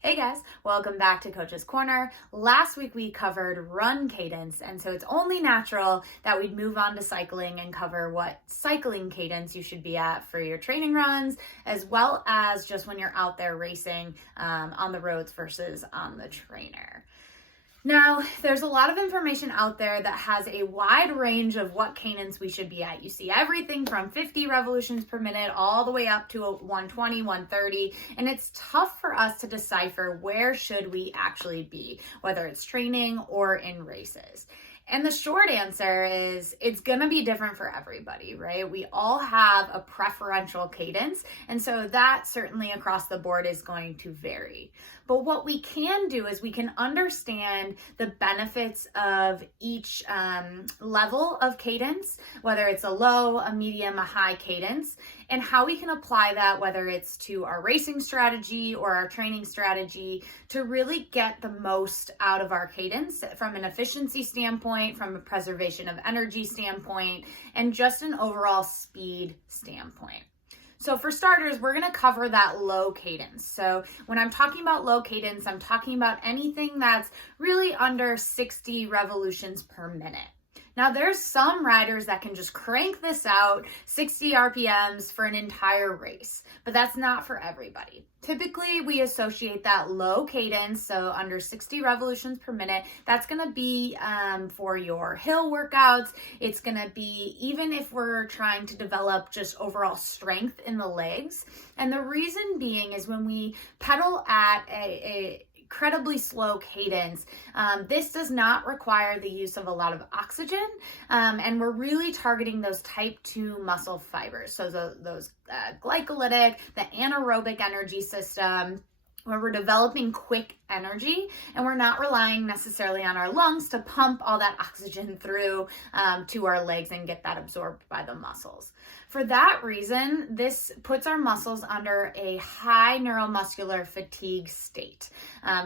Hey guys, welcome back to Coach's Corner. Last week we covered run cadence, and so it's only natural that we'd move on to cycling and cover what cycling cadence you should be at for your training runs, as well as just when you're out there racing on the roads versus on the trainer. Now, there's a lot of information out there that has a wide range of what cadence we should be at. You see everything from 50 revolutions per minute all the way up to 120, 130, and it's tough for us to decipher where should we actually be, whether it's training or in races. And the short answer is it's going to be different for everybody, right? We all have a preferential cadence, and so that certainly across the board is going to vary. But what we can do is we can understand the benefits of each level of cadence, whether it's a low, a medium, a high cadence, and how we can apply that, whether it's to our racing strategy or our training strategy, to really get the most out of our cadence from an efficiency standpoint, from a preservation of energy standpoint, and just an overall speed standpoint. So for starters, we're going to cover that low cadence. So when I'm talking about low cadence, I'm talking about anything that's really under 60 revolutions per minute. Now, there's some riders that can just crank this out 60 RPMs for an entire race, but that's not for everybody. Typically, we associate that low cadence, so under 60 revolutions per minute, that's going to be for your hill workouts. It's going to be even if we're trying to develop just overall strength in the legs. And the reason being is when we pedal at a incredibly slow cadence, this does not require the use of a lot of oxygen, and we're really targeting those type 2 muscle fibers, so those glycolytic, the anaerobic energy system, where we're developing quick energy and we're not relying necessarily on our lungs to pump all that oxygen through to our legs and get that absorbed by the muscles. For that reason, this puts our muscles under a high neuromuscular fatigue state.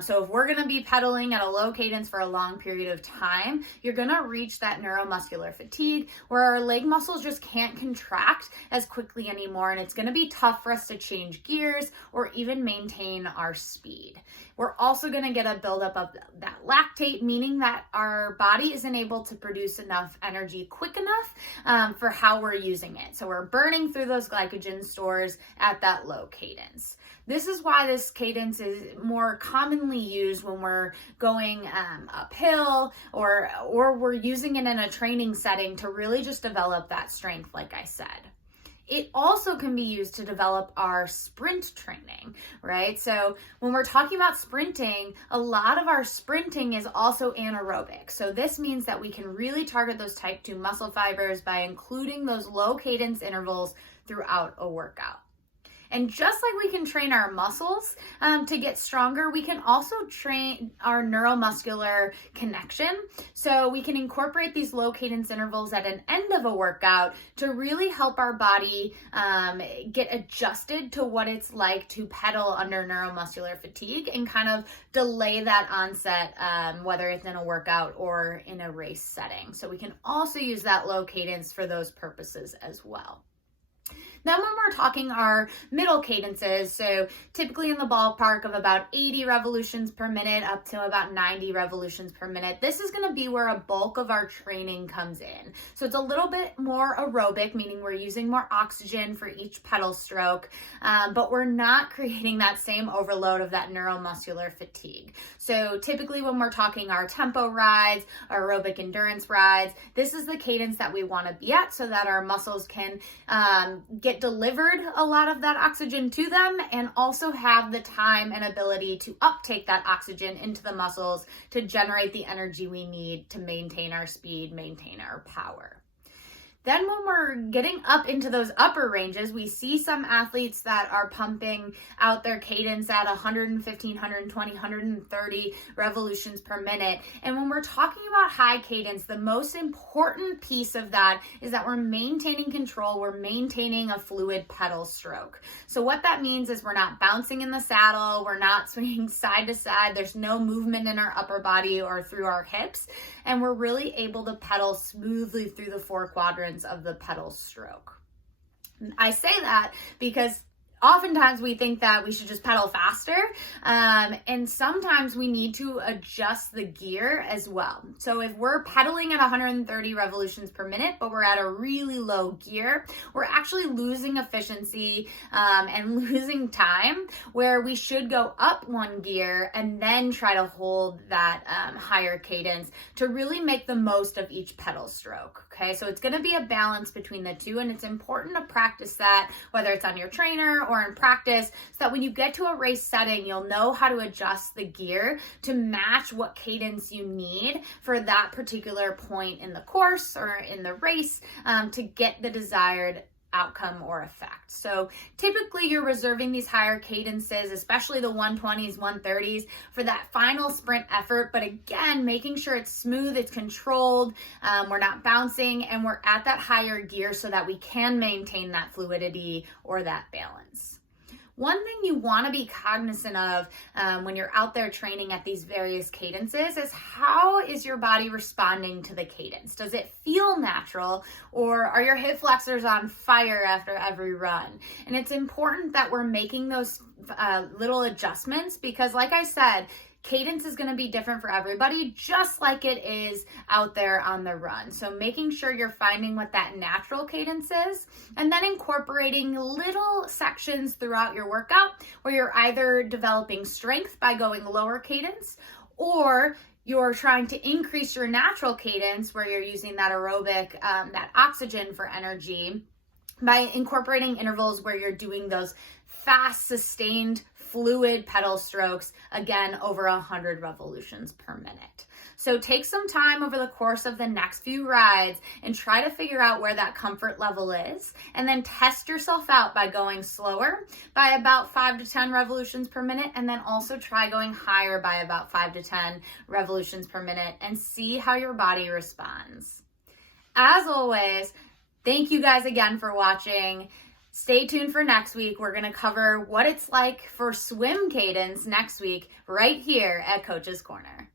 So if we're going to be pedaling at a low cadence for a long period of time, you're going to reach that neuromuscular fatigue where our leg muscles just can't contract as quickly anymore, and it's going to be tough for us to change gears or even maintain our speed. We're also going to get a buildup of that lactate, meaning that our body isn't able to produce enough energy quick enough for how we're using it. So we're burning through those glycogen stores at that low cadence. This is why this cadence is more commonly used when we're going uphill or we're using it in a training setting to really just develop that strength, like I said. It also can be used to develop our sprint training, right? So when we're talking about sprinting, a lot of our sprinting is also anaerobic. So this means that we can really target those type 2 muscle fibers by including those low cadence intervals throughout a workout. And just like we can train our muscles to get stronger, we can also train our neuromuscular connection. So we can incorporate these low cadence intervals at an end of a workout to really help our body get adjusted to what it's like to pedal under neuromuscular fatigue and kind of delay that onset, whether it's in a workout or in a race setting. So we can also use that low cadence for those purposes as well. Then when we're talking our middle cadences, so typically in the ballpark of about 80 revolutions per minute up to about 90 revolutions per minute, this is going to be where a bulk of our training comes in. So it's a little bit more aerobic, meaning we're using more oxygen for each pedal stroke, but we're not creating that same overload of that neuromuscular fatigue. So typically when we're talking our tempo rides, our aerobic endurance rides, this is the cadence that we want to be at so that our muscles can get delivered a lot of that oxygen to them and also have the time and ability to uptake that oxygen into the muscles to generate the energy we need to maintain our speed, maintain our power. Then when we're getting up into those upper ranges, we see some athletes that are pumping out their cadence at 115, 120, 130 revolutions per minute. And when we're talking about high cadence, the most important piece of that is that we're maintaining control, we're maintaining a fluid pedal stroke. So what that means is we're not bouncing in the saddle, we're not swinging side to side, there's no movement in our upper body or through our hips, and we're really able to pedal smoothly through the 4 quadrants of the pedal stroke. I say that because oftentimes we think that we should just pedal faster, and sometimes we need to adjust the gear as well. So if we're pedaling at 130 revolutions per minute, but we're at a really low gear, we're actually losing efficiency and losing time, where we should go up one gear and then try to hold that higher cadence to really make the most of each pedal stroke. Okay, so it's going to be a balance between the two, and it's important to practice that, whether it's on your trainer or in practice, so that when you get to a race setting, you'll know how to adjust the gear to match what cadence you need for that particular point in the course or in the race, to get the desired outcome or effect. So typically you're reserving these higher cadences, especially the 120s, 130s, for that final sprint effort. But again, making sure it's smooth, it's controlled, we're not bouncing, and we're at that higher gear so that we can maintain that fluidity or that balance. One thing you want to be cognizant of when you're out there training at these various cadences is, how is your body responding to the cadence? Does it feel natural, or are your hip flexors on fire after every run? And it's important that we're making those little adjustments, because like I said, cadence is going to be different for everybody, just like it is out there on the run. So making sure you're finding what that natural cadence is, and then incorporating little sections throughout your workout where you're either developing strength by going lower cadence, or you're trying to increase your natural cadence where you're using that aerobic, that oxygen for energy, by incorporating intervals where you're doing those fast, sustained, fluid pedal strokes, again, over 100 revolutions per minute. So take some time over the course of the next few rides and try to figure out where that comfort level is, and then test yourself out by going slower by about 5 to 10 revolutions per minute, and then also try going higher by about 5 to 10 revolutions per minute, and see how your body responds. As always, thank you guys again for watching. Stay tuned for next week. We're going to cover what it's like for swim cadence next week, right here at Coach's Corner.